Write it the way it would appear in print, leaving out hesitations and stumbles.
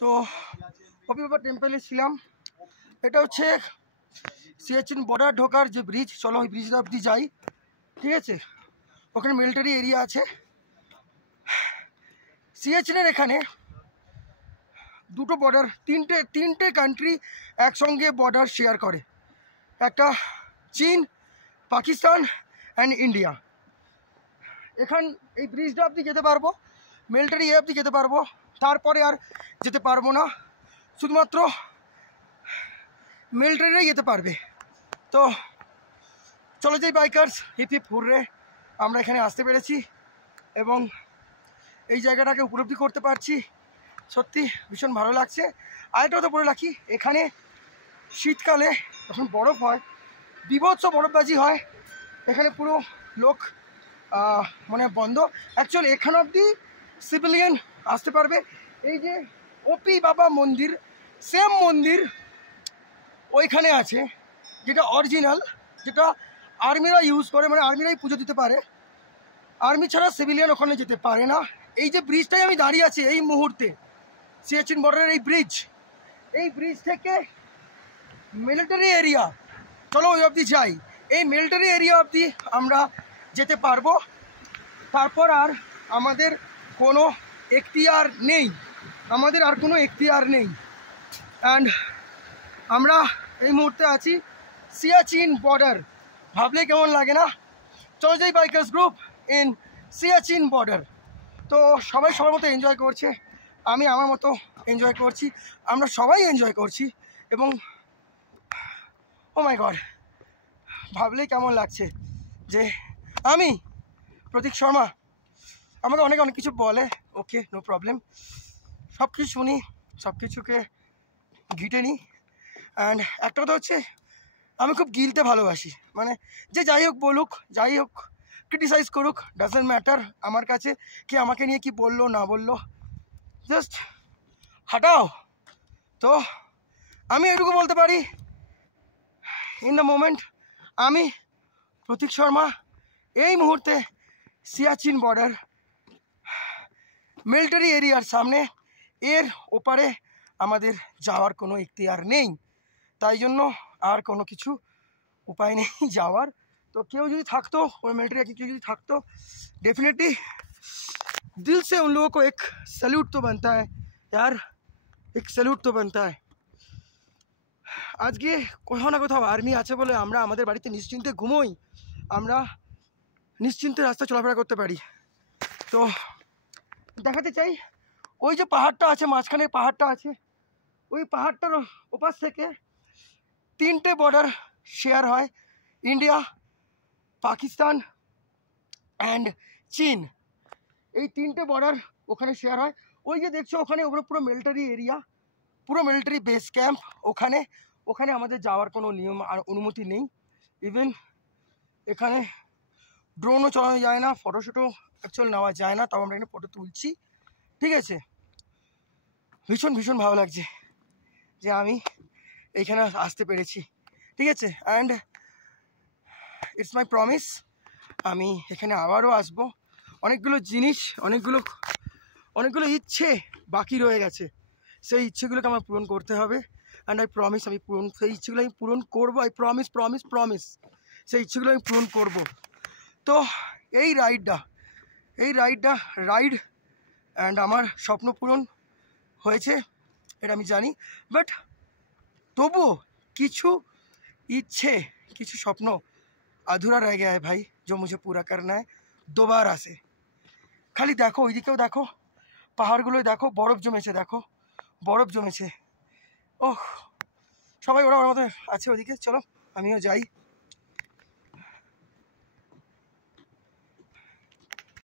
তো পপি বাবা টেম্পলে ছিলাম। এটা হচ্ছে সিয়াচিন বর্ডার ঢোকার যে ব্রিজ, চলো ওই ব্রিজটা অবধি যাই। ঠিক আছে, ওখানে মিলিটারি এরিয়া আছে। সিয়াচিনের এখানে দুটো বর্ডার, তিনটে কান্ট্রি একসঙ্গে বর্ডার শেয়ার করে। একটা চীন, পাকিস্তান অ্যান্ড ইন্ডিয়া। এখান এই ব্রিজটা অবধি যেতে পারবো, মিলিটারি এ অবধি যেতে পারবো, তারপরে আর যেতে পারবো না, শুধুমাত্র মিলিটারিরাই যেতে পারবে। তো চলো যাই বাইকার্স, হিপ হিপ হুররে, আমরা এখানে আসতে পেরেছি এবং এই জায়গাটাকে উপলব্ধি করতে পারছি। সত্যি ভীষণ ভালো লাগছে। আরেকটা কথা বলে রাখি, এখানে শীতকালে যখন বরফ হয়, বিভৎস বরফবাজি হয়। এখানে পুরো লোক মানে বন্ধ। অ্যাকচুয়ালি এখানে অবধি সিভিলিয়ান আসতে পারবে। এই যে ওপি বাবা মন্দির, সেম মন্দির ওইখানে আছে, যেটা অরিজিনাল, যেটা আর্মিরা ইউজ করে, মানে আর্মিরাই পুজো দিতে পারে। আর্মি ছাড়া সিভিলিয়ান ওখানে যেতে পারে না। এই যে ব্রিজটাই আমি দাঁড়িয়ে আছি এই মুহূর্তে, সিয়াচিন বর্ডারের এই ব্রিজ থেকে মিলিটারি এরিয়া, চলো ওই অবধি যাই। এই মিলিটারি এরিয়া অবধি আমরা যেতে পারবো, তারপর আর আমাদের কোনো এখতিয়ার নেই, আমাদের আর কোনো এখতিয়ার নেই। অ্যান্ড আমরা এই মুহূর্তে আছি সিয়াচিন বর্ডার। ভাবলে কেমন লাগে না? চলো যাই bikers group in Siachen border. তো সবাই সবার মতো এনজয় করছে, আমি আমার মতো এনজয় করছি, আমরা সবাই এনজয় করছি। এবং ও মাই গড, ভাবলেই কেমন লাগছে যে আমি প্রতীক শর্মা, আমাকে অনেক কিছু বলে, ওকে নো প্রবলেম, সব কিছু শুনি, সব কিছুকে ঘিটে নিই। অ্যান্ড একটা কথা হচ্ছে, আমি খুব গিলতে ভালোবাসি। মানে যে যাই হোক বলুক, যাই হোক ক্রিটিসাইজ করুক, ডাজেন্ট ম্যাটার আমার কাছে কে আমাকে নিয়ে কি বললো না বললো, জাস্ট হাঁটাও। তো আমি এটুকু বলতে পারি, ইন দ্য মোমেন্ট আমি প্রতীক শর্মা এই মুহূর্তে সিয়াচিন বর্ডার মিলিটারি এরিয়ার সামনে, এর ওপারে আমাদের যাওয়ার কোনো ইখতিয়ার নেই, তাই জন্য আর কোনো কিছু উপায় নেই যাওয়ার। तो केव जो थकतो और मिलिट्री की केव जो थकतो, डेफिनेटली दिल से उन लोगों को एक सैल्यूट तो बनता है यार, एक सैल्यूट तो बनता है। आज के कोথাও ना कोথাও आर्मी আছে বলে আমরা আমাদের বাড়িতে নিশ্চিন্তে ঘুমোই, আমরা নিশ্চিন্তে রাস্তা চলাফেরা করতে পারি। তো দেখাতে চাই ওই যে পাহাড়টা আছে, মাঝখানে পাহাড়টা আছে, ওই পাহাড়টার ওপাশ থেকে তিনটে বর্ডার শেয়ার হয়, ইন্ডিয়া, পাকিস্তান অ্যান্ড চীন। এই তিনটে বর্ডার ওখানে শেয়ার হয়। ওই যে দেখছো ওখানে, ওখানে পুরো মিলিটারি এরিয়া, পুরো মিলিটারি বেস ক্যাম্প। ওখানে ওখানে আমাদের যাওয়ার কোনো নিয়ম আর অনুমতি নেই। ইভেন এখানে ড্রোনও চালানো যায় না, ফটোশ্যুটও অ্যাকচুয়াল নেওয়া যায় না, তাও আমরা এখানে ফটো তুলছি। ঠিক আছে, ভীষণ ভীষণ ভালো লাগছে যে আমি এইখানে আসতে পেরেছি। ঠিক আছে, অ্যান্ড ইটস মাই প্রমিস, আমি এখানে আবারও আসবো। অনেকগুলো জিনিস, অনেকগুলো ইচ্ছে বাকি রয়ে গেছে, সেই ইচ্ছেগুলোকে আমার পূরণ করতে হবে। অ্যান্ড আই প্রমিস, আমি সেই ইচ্ছেগুলো আমি পূরণ করবো। আই প্রমিস প্রমিস প্রমিস, সেই ইচ্ছেগুলো আমি পূরণ করবো। তো এই রাইড অ্যান্ড আমার স্বপ্ন পূরণ হয়েছে, এটা আমি জানি। বাট তবুও কিছু इच्छे, কিছু স্বপ্ন अधूरा रह गया है भाई, जो मुझे पूरा करना है दोबारा से। খালি দেখো ওইদিকেও দেখো, পাহাড়গুলোই দেখো, বরফ জমেছে, দেখো বরফ জমেছে। ওহ, সবাই ওরা ওর মতো আছে ওদিকে, চলো আমিও যাই।